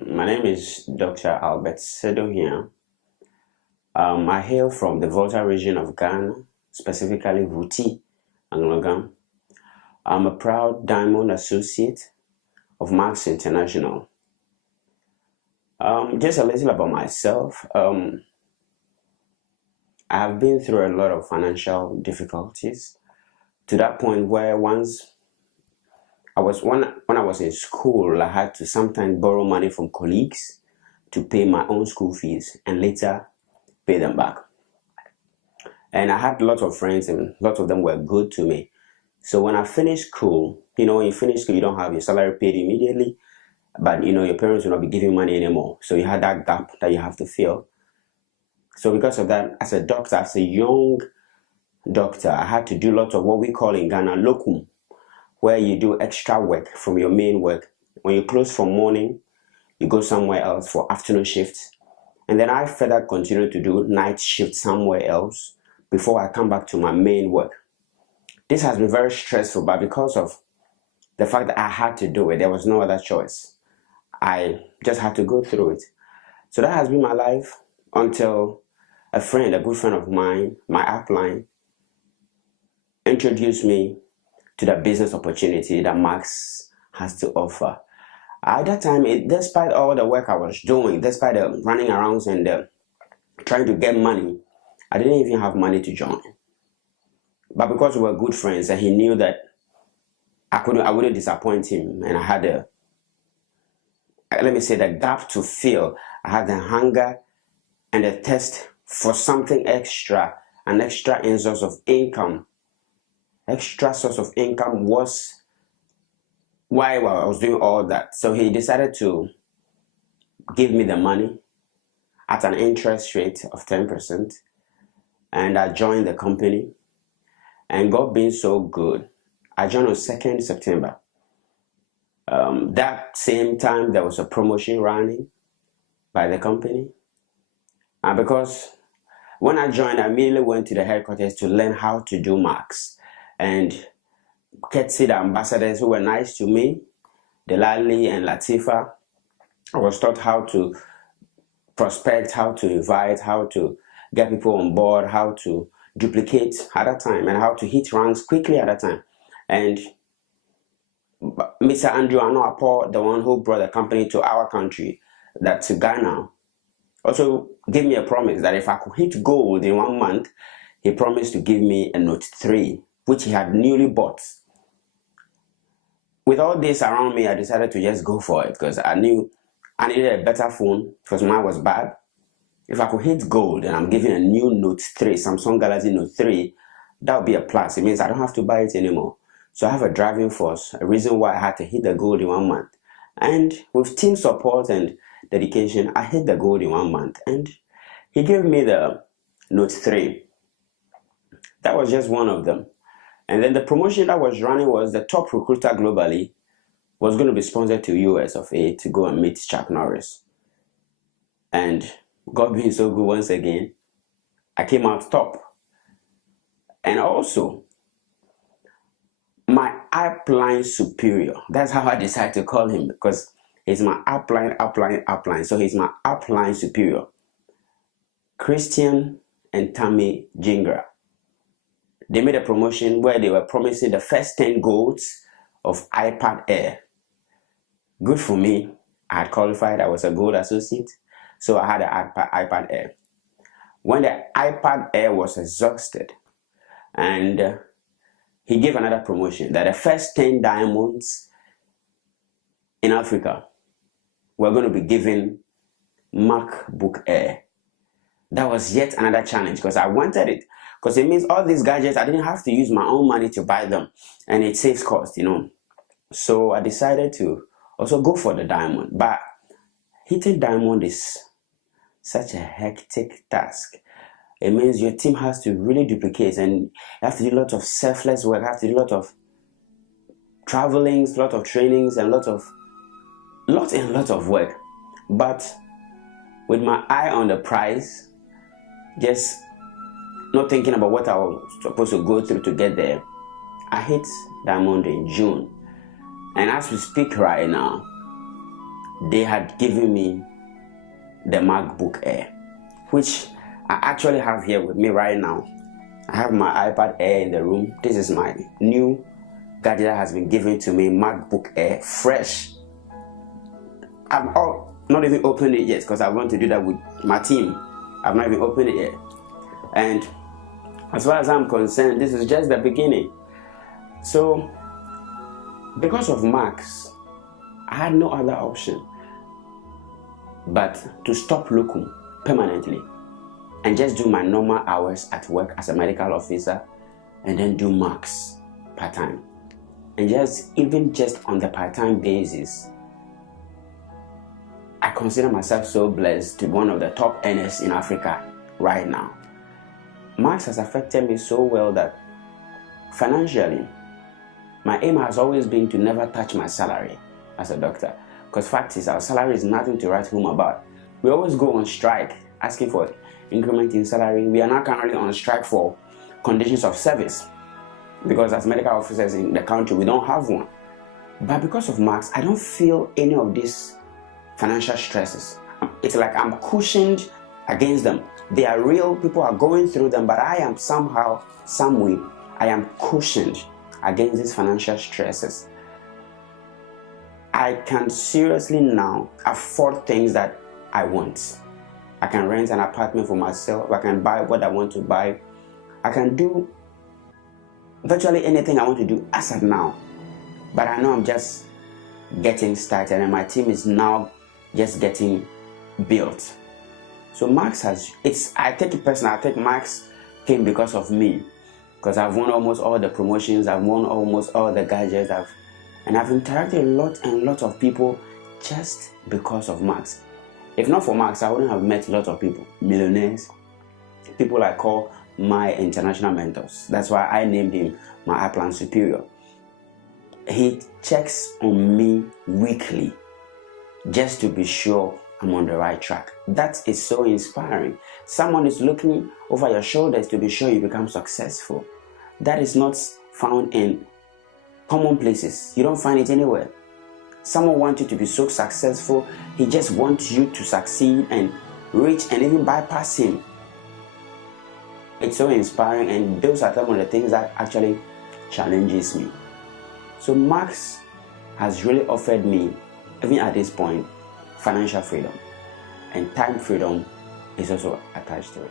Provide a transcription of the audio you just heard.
My name is Dr. Albert Sedohia. I hail from the Volta region of Ghana, specifically Vuti and Logam. I'm a proud Diamond Associate of Marks International. Just a little about myself. I have been through a lot of financial difficulties to that point where once when I was in school, I had to sometimes borrow money from colleagues to pay my own school fees and later pay them back. And I had lots of friends, and lots of them were good to me. So when I finished school, when you finish school, you don't have your salary paid immediately, but your parents will not be giving money anymore. So you had that gap that you have to fill. So because of that, as a doctor, as a young doctor, I had to do lots of what we call in Ghana locum, where you do extra work from your main work. When you close from morning, you go somewhere else for afternoon shifts. And then I further continue to do night shift somewhere else before I come back to my main work. This has been very stressful, but because of the fact that I had to do it, there was no other choice. I just had to go through it. So that has been my life until a good friend of mine, my upline, introduced me to the business opportunity that Max has to offer. At that time, despite all the work I was doing, despite the running around and trying to get money, I didn't even have money to join. But because we were good friends and he knew that I wouldn't disappoint him, and I had the gap to fill. I had the hunger and the thirst for something extra, an extra source of income. Extra source of income was why I was doing all that. So he decided to give me the money at an interest rate of 10%. And I joined the company. And God being so good, I joined on 2nd September. That same time, there was a promotion running by the company. And because when I joined, I immediately went to the headquarters to learn how to do marks. And courtesy the ambassadors who were nice to me, Delali and Latifa, I was taught how to prospect, how to invite, how to get people on board, how to duplicate at that time, and how to hit ranks quickly at that time. And Mr. Andrew Anoapo, the one who brought the company to our country, that's Ghana, also gave me a promise that if I could hit gold in 1 month, he promised to give me a Note 3, which he had newly bought. With all this around me, I decided to just go for it because I knew I needed a better phone because mine was bad. If I could hit gold and I'm giving a new Note 3, Samsung Galaxy Note 3, that would be a plus. It means I don't have to buy it anymore. So I have a driving force, a reason why I had to hit the gold in 1 month. And with team support and dedication, I hit the gold in 1 month. And he gave me the Note 3. That was just one of them. And then the promotion that was running was the top recruiter globally was going to be sponsored to US of A to go and meet Chuck Norris. And God being so good once again, I came out top. And also, my upline superior, that's how I decided to call him because he's my upline. So he's my upline superior, Christian and Tammy Jingra. They made a promotion where they were promising the first 10 golds of iPad Air. Good for me. I had qualified. I was a gold associate. So I had an iPad Air. When the iPad Air was exhausted, and he gave another promotion that the first 10 diamonds in Africa were going to be given MacBook Air. That was yet another challenge because I wanted it. Because it means all these gadgets, I didn't have to use my own money to buy them. And it saves cost, So I decided to also go for the diamond. But hitting diamond is such a hectic task. It means your team has to really duplicate and you have to do a lot of selfless work, you have to do a lot of travelings, a lot of trainings, and lot of work. But with my eye on the prize, just not thinking about what I was supposed to go through to get there, I hit diamond in June. And as we speak right now, they had given me the MacBook Air, which I actually have here with me right now. I have my iPad Air in the room. This is my new gadget that has been given to me, MacBook Air, fresh. I've not even opened it yet because I want to do that with my team. I've not even opened it yet. And as far as I'm concerned, this is just the beginning. So, because of Max, I had no other option but to stop locum permanently and just do my normal hours at work as a medical officer and then do Max part-time. And even just on the part-time basis, I consider myself so blessed to be one of the top earners in Africa right now. Max has affected me so well that financially, my aim has always been to never touch my salary as a doctor. Because fact is, our salary is nothing to write home about. We always go on strike asking for increment in salary. We are now currently on strike for conditions of service, because as medical officers in the country, we don't have one. But because of Max, I don't feel any of these financial stresses. It's like I'm cushioned against them. They are real, people are going through them, but I am somehow, some way, I am cushioned against these financial stresses. I can seriously now afford things that I want. I can rent an apartment for myself. I can buy what I want to buy. I can do virtually anything I want to do as of now. But I know I'm just getting started and my team is now just getting built. So Max I take it personal. I think Max came because of me. Because I've won almost all the promotions. I've won almost all the gadgets. And I've interacted a lot of people just because of Max. If not for Max, I wouldn't have met a lot of people, millionaires, people I call my international mentors. That's why I named him my upline superior. He checks on me weekly just to be sure I'm on the right track. That is so inspiring. Someone is looking over your shoulders to be sure you become successful. That is not found in common places. You don't find it anywhere. Someone wants you to be so successful. He just wants you to succeed and reach and even bypass him. It's so inspiring, and those are some of the things that actually challenges me. So Max has really offered me, even at this point, financial freedom, and time freedom is also attached to it.